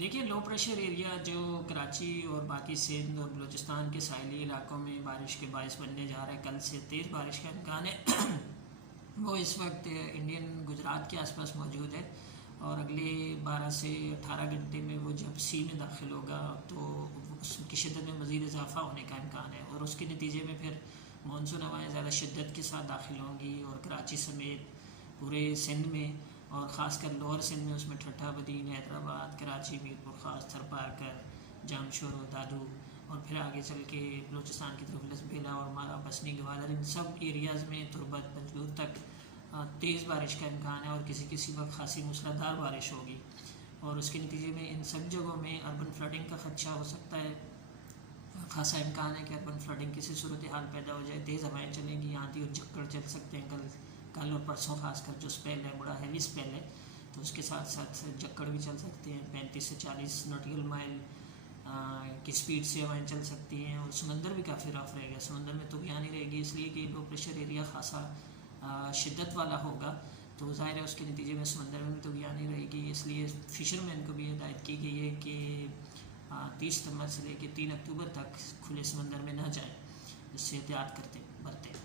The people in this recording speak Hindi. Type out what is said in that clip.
देखिए, लो प्रेशर एरिया जो कराची और बाकी सिंध और बलूचिस्तान के साहिली इलाकों में बारिश के बायस बनने जा रहा है, कल से तेज़ बारिश का इम्कान है। वो इस वक्त इंडियन गुजरात के आसपास मौजूद है और अगले 12 से 18 घंटे में वो जब सी में दाखिल होगा तो उसकी शिद्दत में मज़ीद इजाफा होने का इम्कान है और उसके नतीजे में फिर मानसून हवाएँ ज़्यादा शिद्दत के साथ दाखिल होंगी और कराची समेत पूरे सिंध में और ख़ासकर लोअर सिंध में उसमें ठट्ठा बदीन, हैदराबाद, कराची, मीरपुर ख़ास, थरपारकर, जामशोर और दादू और फिर आगे चल के बलूचिस्तान की तरफ लसबेला और मारा, बसनी, गवादर, इन सब एरियाज़ में तुरबत पंजगूर तक तेज़ बारिश का इम्कान है और किसी किसी वक्त खासी मूसलाधार बारिश होगी और उसके नतीजे में इन सब जगहों में अर्बन फ्लडिंग का ख़दशा हो सकता है। खासा इम्कान है कि अर्बन फ्लडिंग किसी सूरत हाल पैदा हो जाए, तेज़ हवाएँ चलेंगी, आंधी और झक्कड़ चल सकते हैं। कल और परसों खासकर जो स्पेल है बड़ा हैवी स्पेल है, तो उसके साथ साथ झक्कड़ भी चल सकते हैं। 35 से 40 नॉटिकल माइल की स्पीड से हवाएँ चल सकती हैं और समंदर भी काफ़ी रफ रहेगा, समंदर में तूफ़ानी रहेगी, इसलिए कि लो प्रेशर एरिया खासा शिद्दत वाला होगा तो ज़ाहिर है उसके नतीजे में समंदर में भी तूफ़ानी रहेगी। इसलिए फ़िशरमैन को भी हिदायत की गई है कि 30 सितंबर से लेकर 3 अक्टूबर तक खुले समंदर में ना जाएं, जिससे एहतियात करते बरतें।